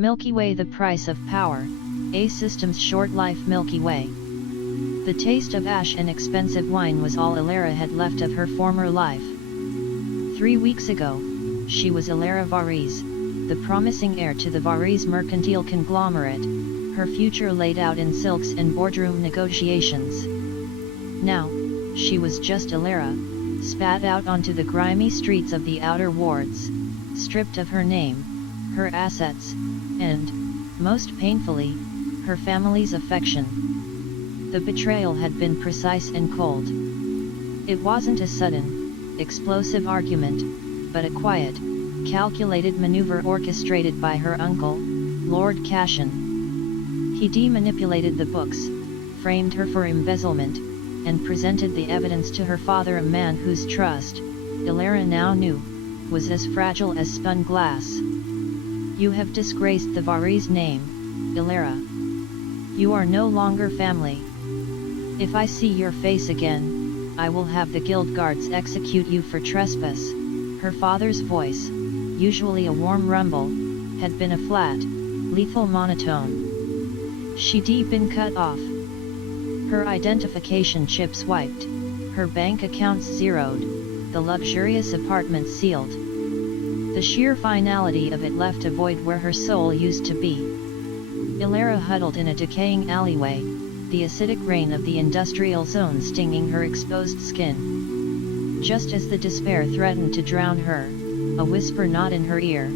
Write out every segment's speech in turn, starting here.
Milky Way, the price of power, a system's short life. Milky Way. The taste of ash and expensive wine was all Elara had left of her former life. 3 weeks ago, she was Elara Varis, the promising heir to the Varis mercantile conglomerate, her future laid out in silks and boardroom negotiations. Now, she was just Elara, spat out onto the grimy streets of the outer wards, stripped of her name, her assets, and, most painfully, her family's affection. The betrayal had been precise and cold. It wasn't a sudden, explosive argument, but a quiet, calculated maneuver orchestrated by her uncle, Lord Cashin. He demanipulated the books, framed her for embezzlement, and presented the evidence to her father, a man whose trust, Elara now knew, was as fragile as spun glass. You have disgraced the Varis name, Elara. You are no longer family. If I see your face again, I will have the guild guards execute you for trespass. Her father's voice, usually a warm rumble, had been a flat, lethal monotone. She'd been cut off. Her identification chips wiped, her bank accounts zeroed, the luxurious apartment sealed. The sheer finality of it left a void where her soul used to be. Elara huddled in a decaying alleyway, the acidic rain of the industrial zone stinging her exposed skin. Just as the despair threatened to drown her, a whisper not in her ear,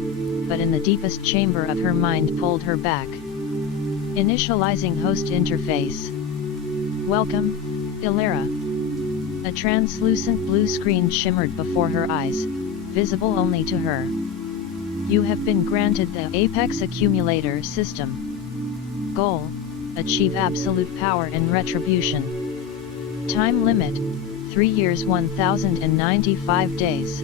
but in the deepest chamber of her mind pulled her back. Initializing host interface. Welcome, Elara. A translucent blue screen shimmered before her eyes, visible only to her. You have been granted the Apex Accumulator System. Goal: achieve absolute power and retribution. Time limit: 3 years 1095 days.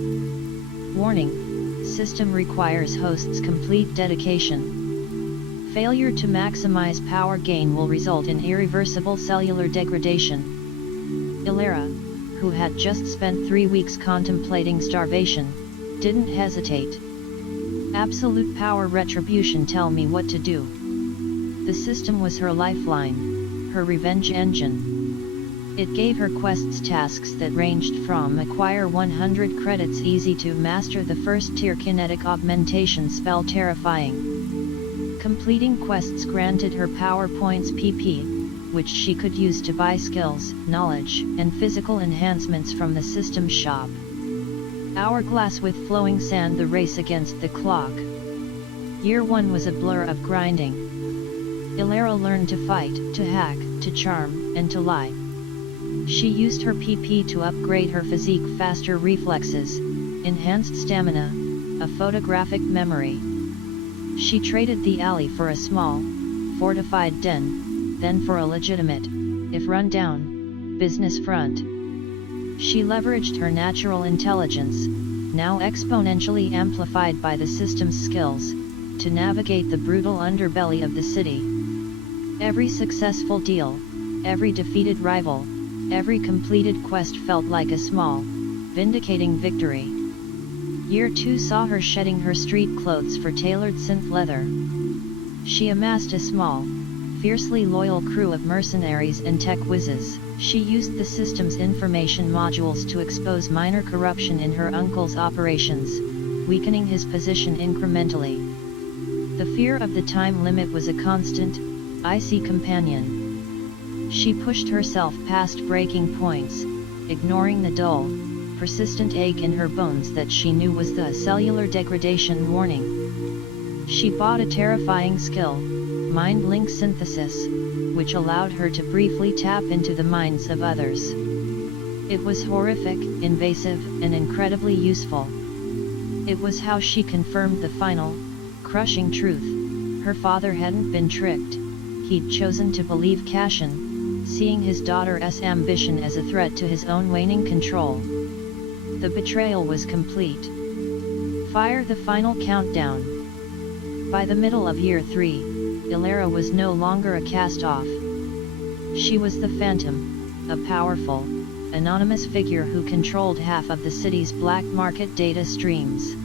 Warning: system requires host's complete dedication. Failure to maximize power gain will result in irreversible cellular degradation. Elara, who had just spent 3 weeks contemplating starvation, didn't hesitate. Absolute power retribution, tell me what to do. The system was her lifeline, her revenge engine. It gave her quests tasks that ranged from acquire 100 credits easy to master the first tier kinetic augmentation spell terrifying. Completing quests granted her power points PP, which she could use to buy skills, knowledge, and physical enhancements from the system shop. Hourglass with flowing sand, the race against the clock. Year 1 was a blur of grinding. Elara learned to fight, to hack, to charm, and to lie. She used her PP to upgrade her physique, faster reflexes, enhanced stamina, a photographic memory. She traded the alley for a small, fortified den, then for a legitimate, if run down, business front. She leveraged her natural intelligence, now exponentially amplified by the system's skills, to navigate the brutal underbelly of the city. Every successful deal, every defeated rival, every completed quest felt like a small, vindicating victory. Year 2 saw her shedding her street clothes for tailored synth leather. She amassed a small, fiercely loyal crew of mercenaries and tech whizzes. She used the system's information modules to expose minor corruption in her uncle's operations, weakening his position incrementally. The fear of the time limit was a constant, icy companion. She pushed herself past breaking points, ignoring the dull, persistent ache in her bones that she knew was the cellular degradation warning. She bought a terrifying skill, mind link synthesis, which allowed her to briefly tap into the minds of others. It was horrific, invasive, and incredibly useful. It was how she confirmed the final, crushing truth: her father hadn't been tricked. He'd chosen to believe Cashin, seeing his daughter's ambition as a threat to his own waning control. The betrayal was complete. Fire the final countdown. By the middle of year 3, Elara was no longer a cast-off. She was the Phantom, a powerful, anonymous figure who controlled half of the city's black market data streams.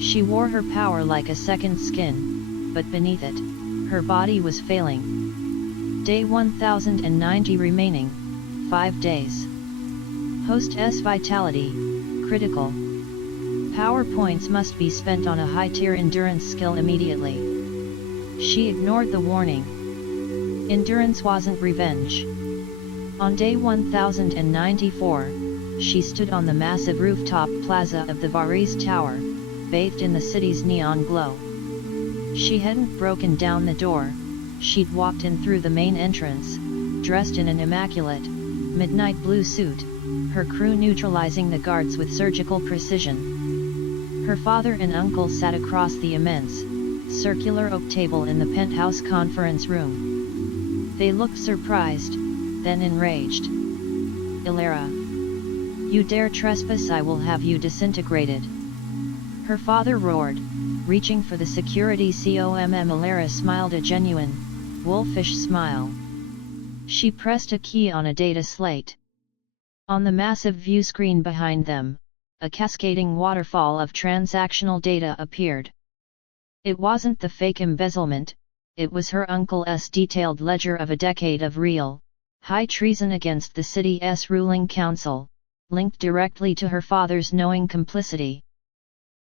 She wore her power like a second skin, but beneath it, her body was failing. Day 1090 remaining, 5 days. Host's vitality, critical. Power points must be spent on a high-tier endurance skill immediately. She ignored the warning. Endurance wasn't revenge. On day 1094, she stood on the massive rooftop plaza of the Varis Tower, bathed in the city's neon glow. She hadn't broken down the door, she'd walked in through the main entrance, dressed in an immaculate, midnight blue suit, her crew neutralizing the guards with surgical precision. Her father and uncle sat across the immense, circular oak table in the penthouse conference room. They looked surprised, then enraged. "Elara! You dare trespass, I will have you disintegrated!" Her father roared, reaching for the security comm. Elara smiled a genuine, wolfish smile. She pressed a key on a data slate. On the massive view screen behind them, a cascading waterfall of transactional data appeared. It wasn't the fake embezzlement, it was her uncle's detailed ledger of a decade of real, high treason against the city's ruling council, linked directly to her father's knowing complicity.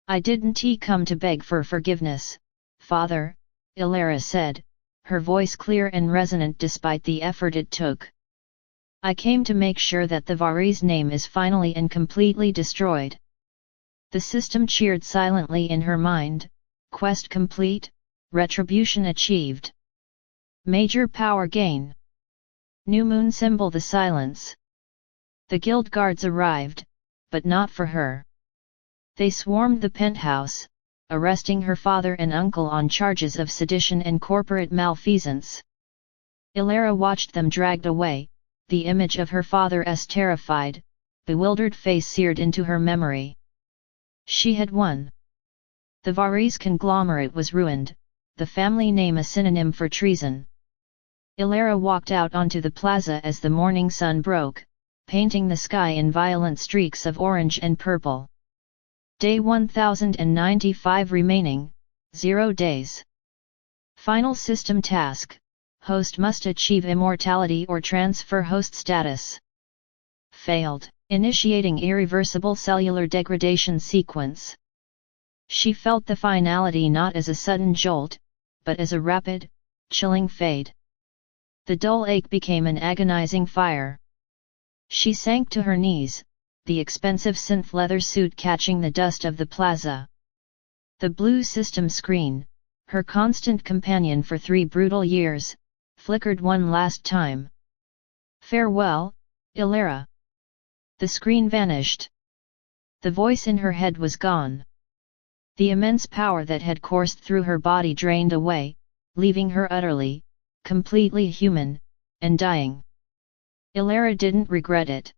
"I didn't come to beg for forgiveness, father," Elara said, her voice clear and resonant despite the effort it took. "I came to make sure that the Varis name is finally and completely destroyed." The system cheered silently in her mind. Quest complete, retribution achieved. Major power gain. New moon symbol the silence. The guild guards arrived, but not for her. They swarmed the penthouse, arresting her father and uncle on charges of sedition and corporate malfeasance. Elara watched them dragged away, the image of her father's terrified, bewildered face seared into her memory. She had won. The Varis conglomerate was ruined, the family name a synonym for treason. Elara walked out onto the plaza as the morning sun broke, painting the sky in violent streaks of orange and purple. Day 1095 remaining, 0 days. Final system task. Host must achieve immortality or transfer host status. Failed. Initiating irreversible cellular degradation sequence. She felt the finality not as a sudden jolt, but as a rapid, chilling fade. The dull ache became an agonizing fire. She sank to her knees, the expensive synth leather suit catching the dust of the plaza. The blue system screen, her constant companion for 3 brutal years, flickered one last time. "Farewell, Elara." The screen vanished. The voice in her head was gone. The immense power that had coursed through her body drained away, leaving her utterly, completely human, and dying. Elara didn't regret it.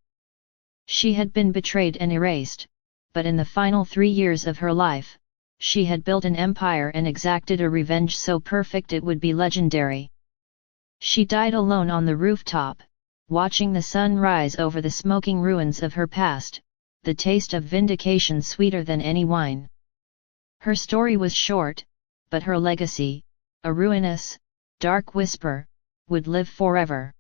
She had been betrayed and erased, but in the final 3 years of her life, she had built an empire and exacted a revenge so perfect it would be legendary. She died alone on the rooftop, watching the sun rise over the smoking ruins of her past, the taste of vindication sweeter than any wine. Her story was short, but her legacy, a ruinous, dark whisper, would live forever.